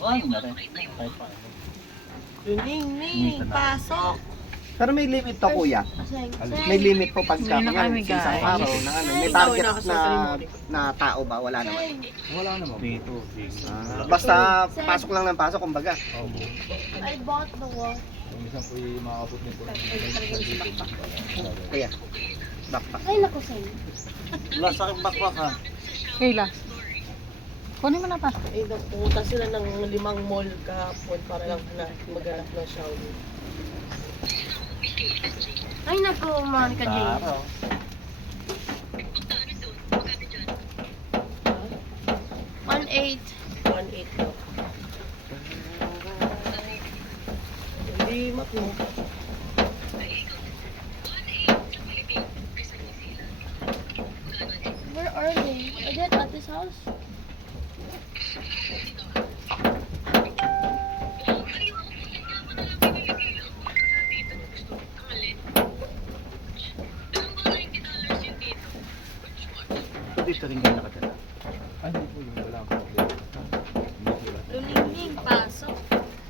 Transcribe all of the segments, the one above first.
Ano na rin. Kahit paano. Ning, pasok. Pero may limit to, kuya. May limit po pagka Hindi na kami, sa isang guys. araw na ano. May target na tao ba? Wala naman. Wala naman. Dito. Basta pasok lang ng pasok, kumbaga. I bought the wall. Yung isang po yung makakabot nito. Kaya, backpack. Ay, naku, sa'yo. Wala sa aking backpack ha. Kayla. Kunin mo na pa. Eh, pumunta sila ng 5 mall kahapon para lang maghanap ng shower. Ay, naku, Monica Jane. Taro. 1.8. 1.8 daw. Hindi matmo. Where are they? Are they at this house? Dito rin kayo nakatala. Ay, hindi po yung wala akong problema. Lumingning, pasok.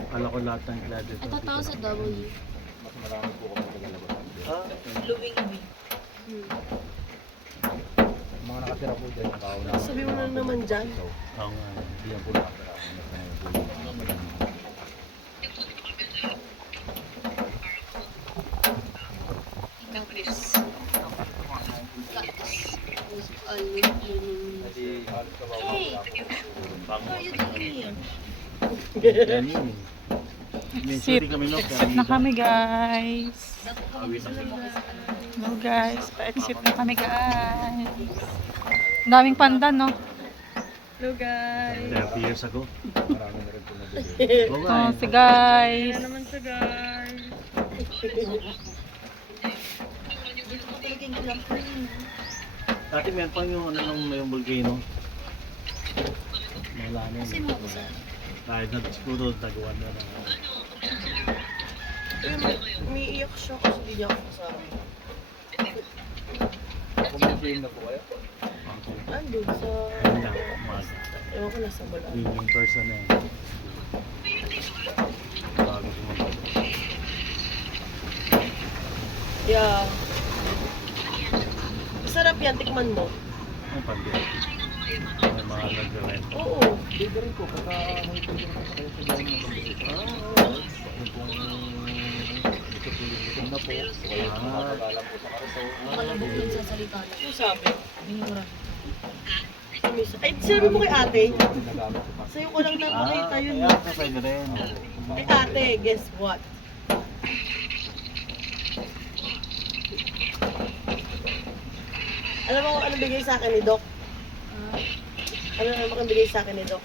Kala ko lahat ng klado. Ito tao sa W. Mas marami po kami tagalabas. Lumingning. Mga nakatira po dyan yung kauna. Sabi mo na naman dyan. Oo nga, hindi yan po nakatira. Hey, what are you doing? Exit. Exit na kami, guys. No, guys. Pa-exit na kami, guys. Ang daming pandan, no? Hello, guys. 30 years ago. Marami na rin po nabili. Oh, si guys. naman sa guys. Dati meron pa yung ano nung yung volcano. Wala na yun. Dahil na siguro nagawa na ng Umiiyak siya kasi hindi niya ako kasama. Kumifilm na po kayo? Andun sa... Ayun lang, umaga. Ewan ko nasa bala. Yung person na yun. Bago pumunta. Yeah. Sarap yan, tikman mo. Ang pandit. May mga nag-rent. Oo. Dito rin po, pagka may pwede na kayo sa gawin ng pambili. Yung pong gutom na po. Kaya makakagalang po sa karaso. Malambot yun sa salita. Ano sabi? Ay, sabi mo kay ate. Ginagamit ko pa. Sa'yo ko lang napakita yun. Kaya sa pwede rin. Ay ate, guess what? Alam mo kung ano bigay sa akin ni Doc? Ano naman bigay sa akin ni Doc?